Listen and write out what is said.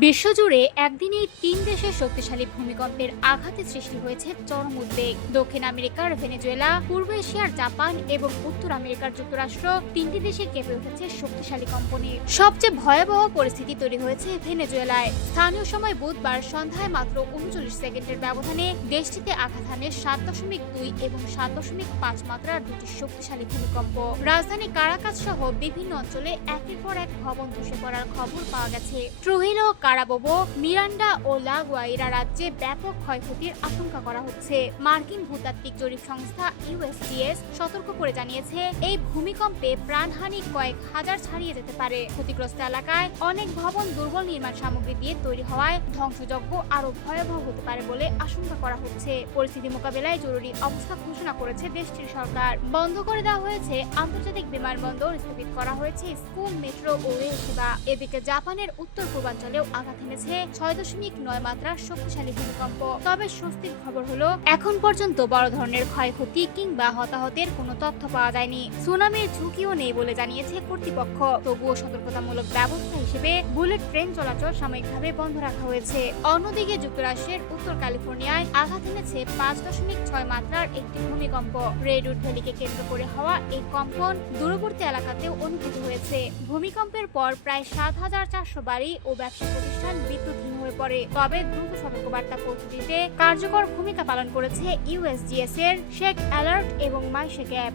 বিশ্বজুড়ে একদিনেই তিন দেশের শক্তিশালী ভূমিকম্পের আঘাতে সৃষ্টি হয়েছে চরম উদ্বেগ। দক্ষিণ আমেরিকার ভেনেজুয়েলা, পূর্ব এশিয়ার জাপান এবং উত্তর আমেরিকার যুক্তরাষ্ট্র তিনটি দেশে কেঁপে উঠেছে শক্তিশালী কম্পনে। সবচেয়ে ভয়াবহ পরিস্থিতি তৈরি হয়েছে ভেনেজুয়েলায়। স্থানীয় সময় বুধবার সন্ধ্যায় মাত্র ৩৯ সেকেন্ডের ব্যবধানে দেশটিতে আঘাত হানে ৭.২ এবং ৭.৫ মাত্রার দুটি শক্তিশালী ভূমিকম্প। রাজধানী কারাকাস সহ বিভিন্ন অঞ্চলে একের পর এক ভবন ধসে পড়ার খবর পাওয়া গেছে। ট্রুহিলো, কারাবোবো, মিরান্ডা ও লা গুয়াইরা রাজ্যে ব্যাপক ক্ষয়ক্ষতির আশঙ্কা করা হচ্ছে। মার্কিন ভূতাত্ত্বিক জরিপ সংস্থা ইউএসজিএস সতর্ক করে জানিয়েছে, এই ভূমিকম্পে প্রাণহানি কয়েক হাজার ছাড়িয়ে যেতে পারে। ক্ষতিগ্রস্ত এলাকায় অনেক ভবন দুর্বল নির্মাণ সামগ্রী দিয়ে তৈরি হওয়ায় ধ্বংসযজ্ঞ আরো ভয়াবহ হতে পারে বলে আশঙ্কা করা হচ্ছে। পরিস্থিতি মোকাবেলায় জরুরি অবস্থা ঘোষণা করেছে দেশটির সরকার। বন্ধ করে দেওয়া হয়েছে আন্তর্জাতিক বিমানবন্দর, স্থগিত করা হয়েছে স্কুল, মেট্রো ও রেল সেবা। এদিকে জাপানের উত্তর পূর্বাঞ্চলেও আঘাত এনেছে ৬.৯ মাত্রার শক্তিশালী ভূমিকম্প। তবে স্বস্তির খবর হলো, এখন পর্যন্ত বড় ধরনের ক্ষয়ক্ষতি কিংবা হতাহতের কোনো তথ্য পাওয়া যায়নি। সুনামির ঝুঁকিও নেই বলে জানিয়েছে কর্তৃপক্ষ। তবুও সতর্কতামূলক ব্যবস্থা হিসেবে বুলেট ট্রেন চলাচল সাময়িকভাবে বন্ধ রাখা হয়েছে। অন্যদিকে যুক্তরাষ্ট্রের উত্তর ক্যালিফোর্নিয়ায় আঘাত এনেছে ৫.৬ মাত্রার একটি ভূমিকম্প। রেডউড ভ্যালিকে কেন্দ্র করে হওয়া এই কম্পন দূরবর্তী এলাকাতেও অনুভূত হয়েছে। ভূমিকম্পের পর প্রায় ৭,৪০০ বাড়ি ও ব্যবসা প্রতিষ্ঠান বিদ্যুৎহীন হয়ে পড়ে। তবে দ্রুত সতর্কবার্তা পৌঁছে দিতে কার্যকর ভূমিকা পালন করেছে ইউএসজিএস এর শেক অ্যালার্ট এবং মাই শেক অ্যাপ।